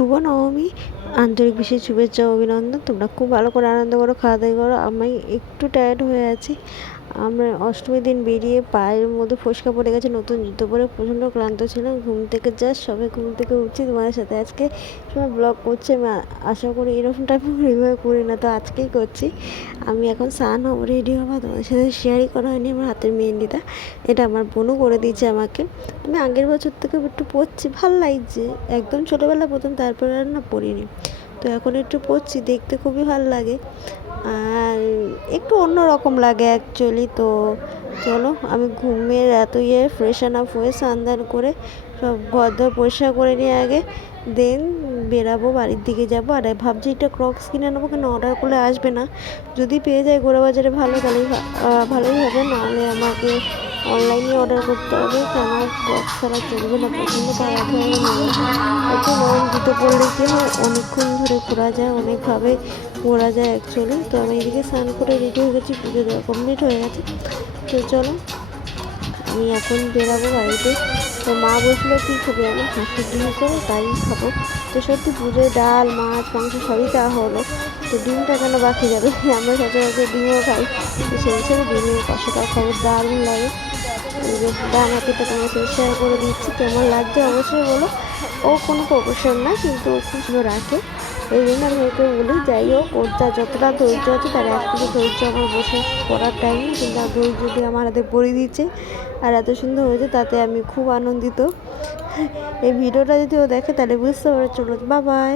শুভ নবমী আন্তরিক বিশেষ শুভেচ্ছা অভিনন্দন। তোমরা খুব ভালো করে আনন্দ করো, খাওয়া দাওয়া করো। আমি একটু টায়ার্ড হয়ে আছি। আমরা অষ্টমীর দিন বেরিয়ে পায়ের মধ্যে ফোসকা পড়ে গেছে, নতুন জুতো পরে প্রচণ্ড ক্লান্ত ছিলাম, ঘুম থেকে জাস্ট সবাই ঘুম থেকে উঠছি, তোমাদের সাথে আজকে সময় ব্লগ করছি, আমি আশা করি এরকম টাইপের রিভিউ করি না, তো আজকেই করছি। আমি এখন স্নান হব রেডি হব, তোমাদের সাথে শেয়ারই করা হয়নি, আমার হাতের মেহেন্দিটা, এটা আমার বোনও করে দিয়েছে আমাকে। আমি আগের বছর থেকে একটু পরছি, ভালো লাগছে, একদম ছোটোবেলা প্রথম তারপরে আর না পরিনি। তো এখন একটু পরছি, দেখতে খুবই ভালো লাগে। একটু অন্য রকম লাগে অ্যাকচুয়ালি তো চলো আমি ঘুমের এত ইয়ে ফ্রেশন আপ হয়ে স্নান করে সব ঘর পরিষ্কার করে নিয়ে আগে দেন বেরাবো বাড়ির দিকে যাব। আর ভাবছি এটা ক্রক্স কিনে নেব কেন অর্ডার করলে আসবে না? যদি পেয়ে যায় গোড়া বাজারে ভালো আহ, ভালোই হবে। নাহলে আমাকে অনলাইনে অর্ডার করতে হবে কেন? ক্রক্স ছাড়া চলবে না পছন্দ আগে জুতো পরলে কি হয়? অনেকক্ষণ ধরে ঘোরা যায়, অনেকভাবে ঘোরা যায় অ্যাকচুয়ালি তো আমি এদিকে স্নান করে রেডি হয়ে গেছি, পুজো দেওয়া কমপ্লিট হয়ে গেছে। তো চলো, আমি এখন বেরাবো বাড়িতে। তো মা বসল কি খুবই আমি হাঁসের ডিম করে তাই খাব। তো সত্যি পুজোয় ডাল, মাছ, মাংস সবই দেওয়া হলো। তো ডিমটা কেন বাকি যাবে? আমরা সচরাচর ডিমও খাই। তো সেই হিসেবে ডিমের কষাটা খাব দারুণ লাগে। এই যে ডান হাতেটা তোমার সাথে শেয়ার করে দিচ্ছি, কেমন লাগছে অবশ্যই বলো। ও কোনো প্রফেশন না, কিন্তু ও খুব সুন্দর রাখে। এই জন্য আমি ওকে বলি, যাই হোক, ওর যা যতটা ধৈর্য আছে তার এক থেকে ধৈর্য আমার বসে পড়ার টাইম কিন্তু ধৈর্য দিয়ে আমার হাতে পড়িয়ে দিচ্ছে। আর এত সুন্দর হয়েছে, তাতে আমি খুব আনন্দিত। এই ভিডিওটা যদি ও দেখে, তাহলে বুঝতে পারে চলো বাবাই